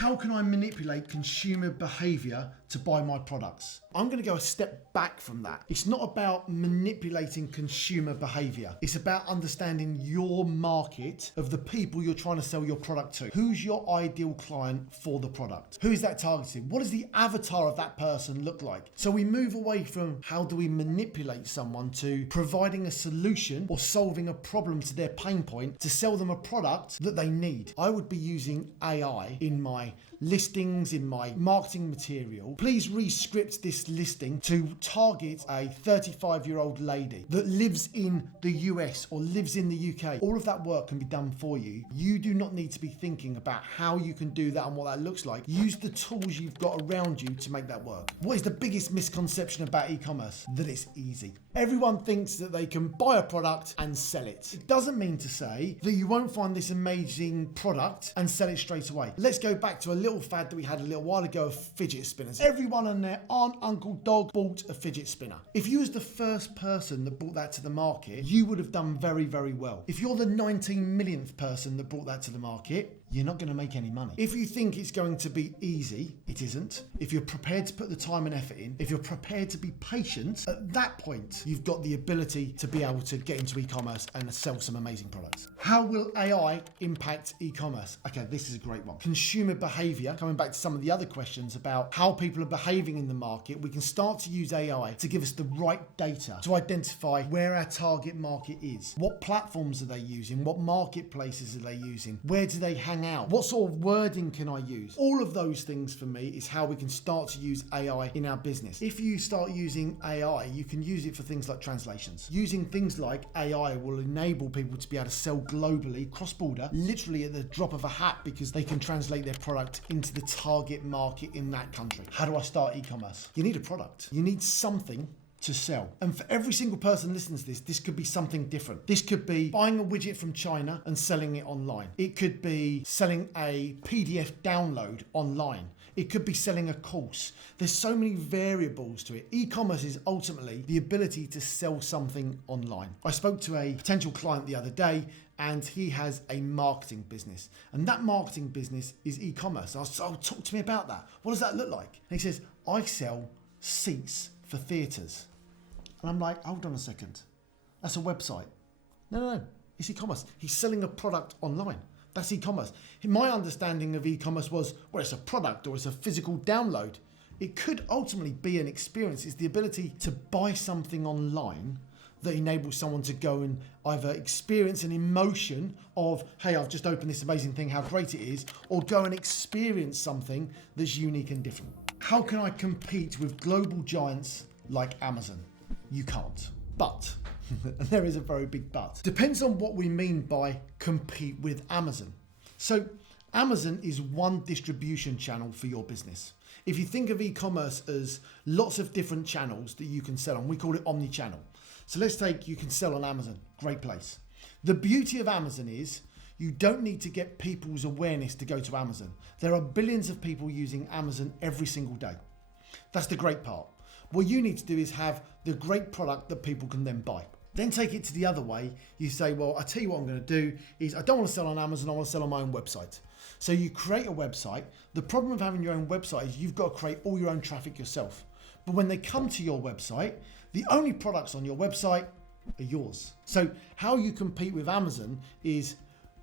How can I manipulate consumer behaviour to buy my products? I'm going to go a step back from that. It's not about manipulating consumer behaviour. It's about understanding your market of the people you're trying to sell your product to. Who's your ideal client for the product? Who is that targeting? What does the avatar of that person look like? So we move away from how do we manipulate someone to providing a solution or solving a problem to their pain point to sell them a product that they need. I would be using AI in my listings, in my marketing material. Please re-script this listing to target a 35-year-old lady that lives in the US or lives in the UK. All of that work can be done for you. You do not need to be thinking about how you can do that and what that looks like. Use the tools you've got around you to make that work. What is the biggest misconception about e-commerce? That it's easy. Everyone thinks that they can buy a product and sell it. It doesn't mean to say that you won't find this amazing product and sell it straight away. Let's go back to a little fad that we had a little while ago of fidget spinners. Everyone and their aunt, uncle, dog bought a fidget spinner. If you was the first person that brought that to the market, you would have done very, very well. If you're the 19 millionth person that brought that to the market, you're not going to make any money. If you think it's going to be easy, it isn't. If you're prepared to put the time and effort in, if you're prepared to be patient, at that point, you've got the ability to be able to get into e-commerce and sell some amazing products. How will AI impact e-commerce? Okay, this is a great one. Consumer behavior, coming back to some of the other questions about how people are behaving in the market, we can start to use AI to give us the right data to identify where our target market is. What platforms are they using? What marketplaces are they using? Where do they hang out? What sort of wording can I use? All of those things for me is how we can start to use AI in our business. If you start using AI, you can use it for things like translations. Using things like AI will enable people to be able to sell globally, cross-border, literally at the drop of a hat because they can translate their product into the target market in that country. How do I start e-commerce? You need a product. You need something to sell. And for every single person listening to this could be something different. This could be buying a widget from China and selling it online. It could be selling a PDF download online. It could be selling a course. There's so many variables to it. E-commerce is ultimately the ability to sell something online. I spoke to a potential client the other day and he has a marketing business. And that marketing business is e-commerce. I was talk to me about that. What does that look like? And he says, I sell seats for theatres. And I'm like, hold on a second. That's a website. No, it's e-commerce. He's selling a product online. That's e-commerce. My understanding of e-commerce was, well, it's a product or it's a physical download. It could ultimately be an experience. It's the ability to buy something online that enables someone to go and either experience an emotion of, hey, I've just opened this amazing thing, how great it is, or go and experience something that's unique and different. How can I compete with global giants like Amazon? You can't. But, and there is a very big but, depends on what we mean by compete with Amazon. So Amazon is one distribution channel for your business. If you think of e-commerce as lots of different channels that you can sell on, we call it omni-channel. So let's take, you can sell on Amazon, great place. The beauty of Amazon is you don't need to get people's awareness to go to Amazon. There are billions of people using Amazon every single day. That's the great part. What you need to do is have the great product that people can then buy. Then take it to the other way. You say, well, I tell you what I'm going to do is I don't want to sell on Amazon, I want to sell on my own website. So you create a website. The problem with having your own website is you've got to create all your own traffic yourself. But when they come to your website, the only products on your website are yours. So how you compete with Amazon is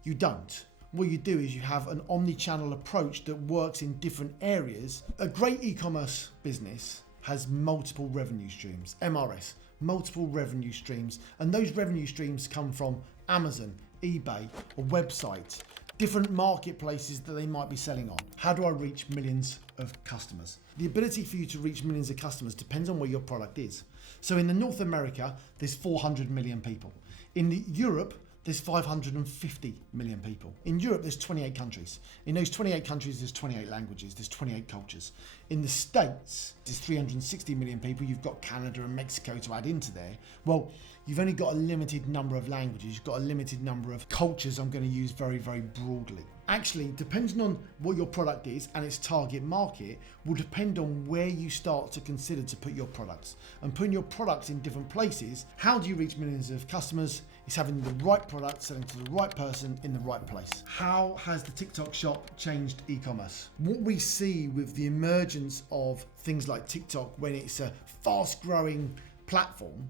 you don't. What you do is you have an omni-channel approach that works in different areas. A great e-commerce business has multiple revenue streams, MRS, multiple revenue streams. And those revenue streams come from Amazon, eBay, a website, different marketplaces that they might be selling on. How do I reach millions of customers? The ability for you to reach millions of customers depends on where your product is. So in the North America, there's 400 million people. In Europe, there's 550 million people. In Europe, there's 28 countries. In those 28 countries, there's 28 languages, there's 28 cultures. In the States, there's 360 million people. You've got Canada and Mexico to add into there. Well, you've only got a limited number of languages, you've got a limited number of cultures I'm going to use very, very broadly. Actually, depending on what your product is and its target market will depend on where you start to consider to put your products. And putting your products in different places, how do you reach millions of customers? It's having the right product, selling to the right person in the right place. How has the TikTok shop changed e-commerce? What we see with the emergence of things like TikTok, when it's a fast growing platform,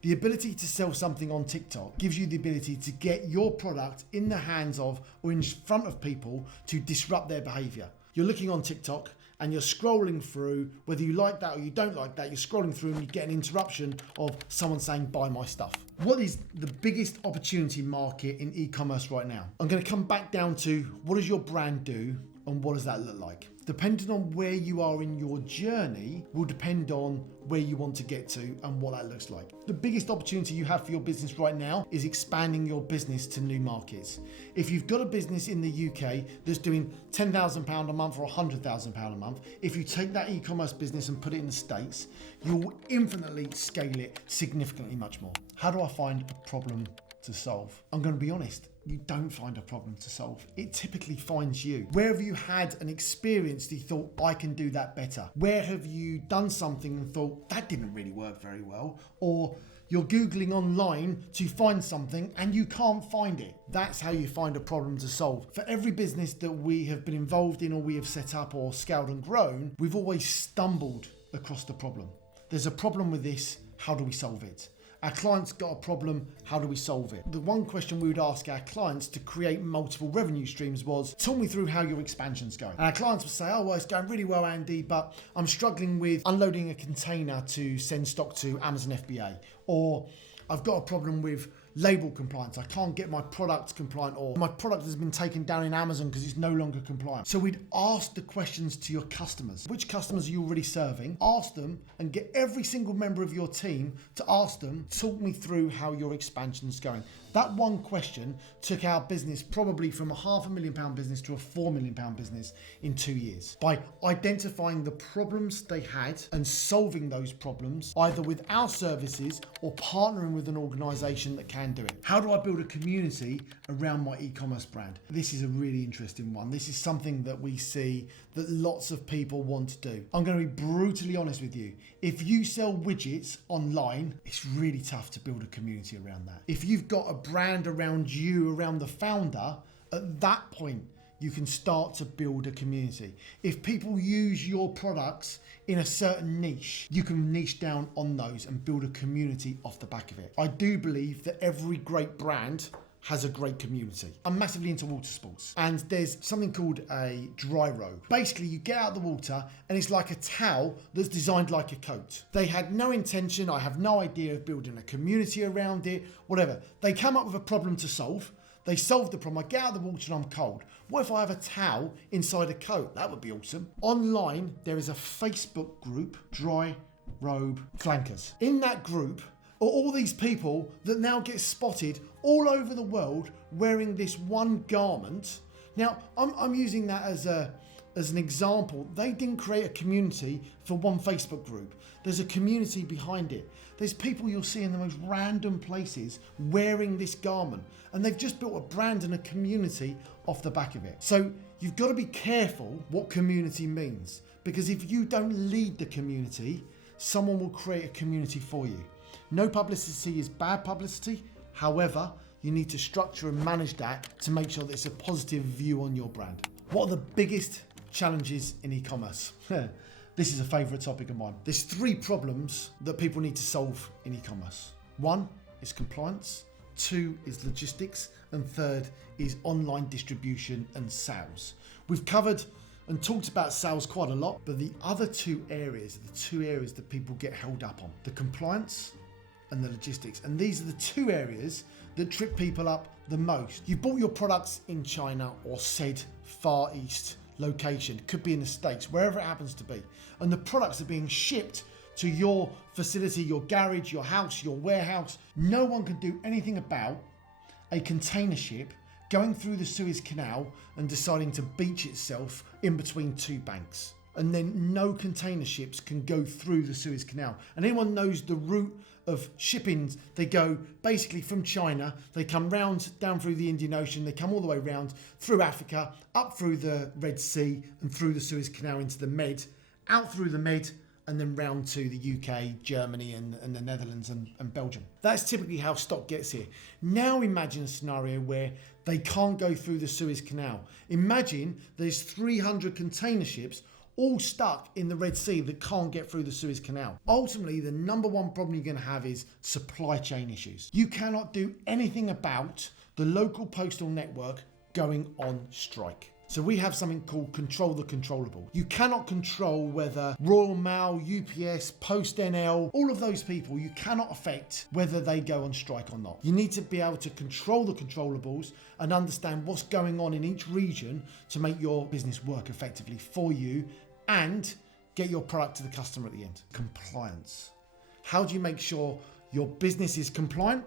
the ability to sell something on TikTok gives you the ability to get your product in the hands of or in front of people to disrupt their behavior. You're looking on TikTok and you're scrolling through, whether you like that or you don't like that, you're scrolling through and you get an interruption of someone saying, buy my stuff. What is the biggest opportunity market in e-commerce right now? I'm going to come back down to what does your brand do and what does that look like? Depending on where you are in your journey will depend on where you want to get to and what that looks like. The biggest opportunity you have for your business right now is expanding your business to new markets. If you've got a business in the UK that's doing £10,000 a month or £100,000 a month, if you take that e-commerce business and put it in the States, you'll infinitely scale it significantly much more. How do I find a problem to solve? I'm going to be honest. You don't find a problem to solve. It typically finds you. Where have you had an experience that you thought, I can do that better? Where have you done something and thought, that didn't really work very well? Or you're Googling online to find something and you can't find it. That's how you find a problem to solve. For every business that we have been involved in or we have set up or scaled and grown, we've always stumbled across the problem. There's a problem with this, how do we solve it? Our clients got a problem, how do we solve it? The one question we would ask our clients to create multiple revenue streams was, talk me through how your expansion's going. And our clients would say, oh, well, it's going really well, Andy, but I'm struggling with unloading a container to send stock to Amazon FBA. Or I've got a problem with label compliance. I can't get my product compliant, or my product has been taken down in Amazon because it's no longer compliant. So we'd ask the questions to your customers. Which customers are you already serving? Ask them and get every single member of your team to ask them, talk me through how your expansion's going. That one question took our business probably from a £500,000 business to a £4 million business in 2 years. By identifying the problems they had and solving those problems, either with our services or partnering with an organization that can do it. How do I build a community around my e-commerce brand? This is a really interesting one. This is something that we see that lots of people want to do. I'm going to be brutally honest with you. If you sell widgets online, it's really tough to build a community around that. If you've got a brand around you, around the founder, at that point, you can start to build a community. If people use your products in a certain niche, you can niche down on those and build a community off the back of it. I do believe that every great brand has a great community. I'm massively into water sports, and there's something called a dry robe. Basically, you get out of the water and it's like a towel that's designed like a coat. They had no intention, I have no idea of building a community around it, whatever. They come up with a problem to solve. They solved the problem. I get out of the water and I'm cold. What if I have a towel inside a coat? That would be awesome. Online, there is a Facebook group, Dry Robe Flankers. In that group are all these people that now get spotted all over the world wearing this one garment. Now, I'm using that as an example. They didn't create a community for one Facebook group. There's a community behind it. There's people you'll see in the most random places wearing this garment, and they've just built a brand and a community off the back of it. So you've got to be careful what community means, because if you don't lead the community, someone will create a community for you. No publicity is bad publicity. However, you need to structure and manage that to make sure that it's a positive view on your brand. What are the biggest challenges in e-commerce? This is a favourite topic of mine. There's 3 problems that people need to solve in e-commerce. 1 is compliance, 2 is logistics, and 3rd is online distribution and sales. We've covered and talked about sales quite a lot, but the other 2 areas are the 2 areas that people get held up on: the compliance and the logistics. And these are the 2 areas that trip people up the most. You bought your products in China or said Far East location, could be in the States, wherever it happens to be, and the products are being shipped to your facility, your garage, your house, your warehouse. No one can do anything about a container ship going through the Suez Canal and deciding to beach itself in between 2 banks. and then no container ships can go through the Suez Canal. And anyone knows the route of shipping, they go basically from China, they come round down through the Indian Ocean, they come all the way round through Africa, up through the Red Sea and through the Suez Canal into the Med, out through the Med, and then round to the UK, Germany and the Netherlands and Belgium. That's typically how stock gets here. Now imagine a scenario where they can't go through the Suez Canal. Imagine there's 300 container ships all stuck in the Red Sea that can't get through the Suez Canal. Ultimately, the number one problem you're going to have is supply chain issues. You cannot do anything about the local postal network going on strike. So we have something called control the controllable. You cannot control whether Royal Mail, UPS, PostNL, all of those people, you cannot affect whether they go on strike or not. You need to be able to control the controllables and understand what's going on in each region to make your business work effectively for you and get your product to the customer at the end. Compliance. How do you make sure your business is compliant?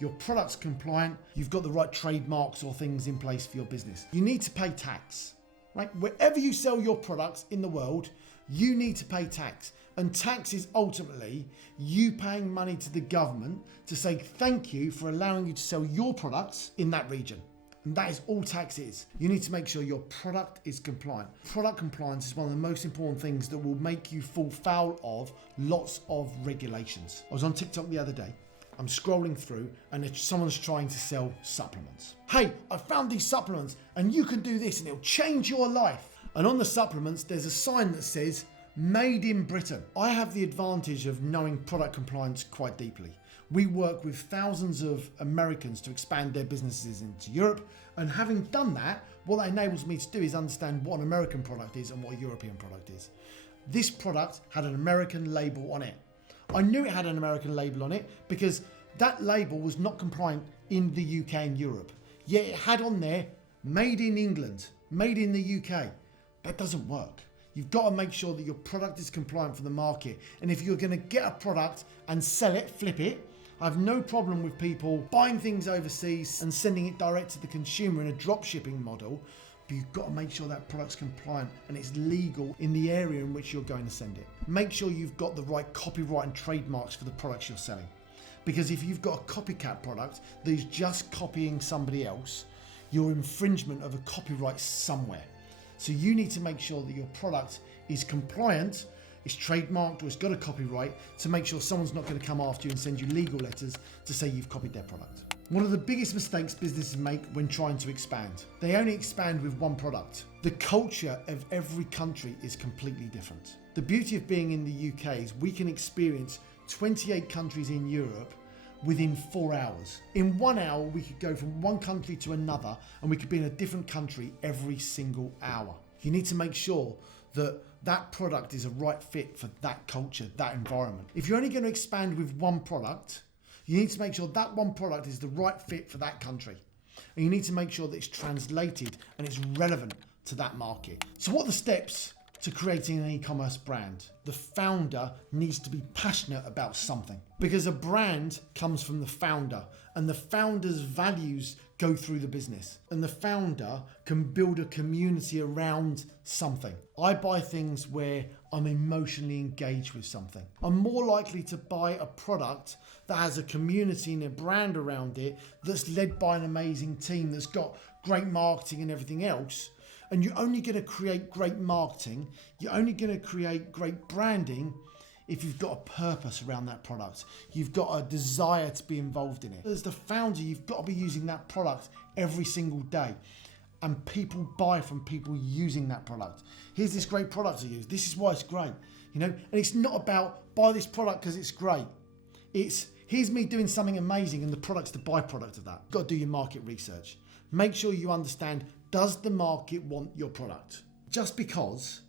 Your product's compliant, you've got the right trademarks or things in place for your business. You need to pay tax, right? Wherever you sell your products in the world, you need to pay tax. And tax is ultimately you paying money to the government to say thank you for allowing you to sell your products in that region. And that is all tax is. You need to make sure your product is compliant. Product compliance is one of the most important things that will make you fall foul of lots of regulations. I was on TikTok the other day. I'm scrolling through and someone's trying to sell supplements. Hey, I found these supplements and you can do this and it'll change your life. And on the supplements, there's a sign that says, made in Britain. I have the advantage of knowing product compliance quite deeply. We work with thousands of Americans to expand their businesses into Europe. And having done that, what that enables me to do is understand what an American product is and what a European product is. This product had an American label on it. I knew it had an American label on it because that label was not compliant in the UK and Europe. Yet it had on there, made in England, made in the UK. That doesn't work. You've got to make sure that your product is compliant for the market. And if you're going to get a product and sell it, flip it, I have no problem with people buying things overseas and sending it direct to the consumer in a drop shipping model. But you've got to make sure that product's compliant and it's legal in the area in which you're going to send it. Make sure you've got the right copyright and trademarks for the products you're selling. Because if you've got a copycat product that is just copying somebody else, you're infringement of a copyright somewhere. So you need to make sure that your product is compliant, it's trademarked or it's got a copyright to make sure someone's not going to come after you and send you legal letters to say you've copied their product. One of the biggest mistakes businesses make when trying to expand, they only expand with one product. The culture of every country is completely different. The beauty of being in the UK is we can experience 28 countries in Europe within 4 hours. In 1 hour, we could go from one country to another and we could be in a different country every single hour. You need to make sure that that product is a right fit for that culture, that environment. If you're only going to expand with one product, you need to make sure that one product is the right fit for that country. And you need to make sure that it's translated and it's relevant to that market. So what are the steps to creating an e-commerce brand? The founder needs to be passionate about something because a brand comes from the founder and the founder's values go through the business and the founder can build a community around something. I buy things where I'm emotionally engaged with something. I'm more likely to buy a product that has a community and a brand around it that's led by an amazing team that's got great marketing and everything else. And you're only going to create great marketing, you're only going to create great branding if you've got a purpose around that product. You've got a desire to be involved in it. As the founder, you've got to be using that product every single day. And people buy from people using that product. Here's this great product to use. This is why it's great. And it's not about buy this product because it's great. It's here's me doing something amazing and the product's the byproduct of that. You've got to do your market research. Make sure you understand, does the market want your product? Just because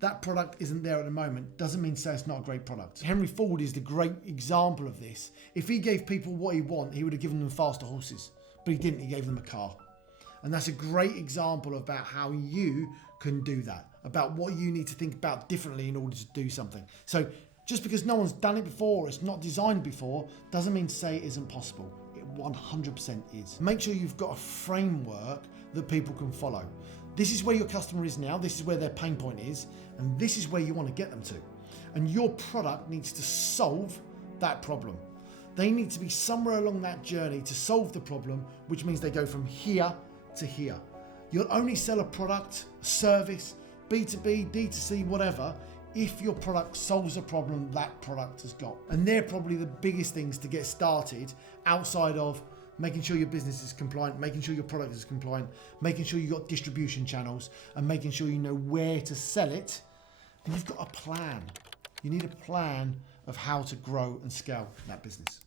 that product isn't there at the moment doesn't mean to say it's not a great product. Henry Ford is the great example of this. If he gave people what he wanted, he would have given them faster horses, but he didn't, he gave them a car. And that's a great example about how you can do that, about what you need to think about differently in order to do something. So just because no one's done it before, or it's not designed before, doesn't mean to say it isn't possible. It 100% is. Make sure you've got a framework that people can follow. This is where your customer is now, this is where their pain point is, and this is where you want to get them to. And your product needs to solve that problem. They need to be somewhere along that journey to solve the problem, which means they go from here to here. You'll only sell a product, a service, B2B, D2C, whatever, if your product solves a problem that product has got. And they're probably the biggest things to get started outside of making sure your business is compliant, making sure your product is compliant, making sure you've got distribution channels, and making sure you know where to sell it. And you've got a plan. You need a plan of how to grow and scale that business.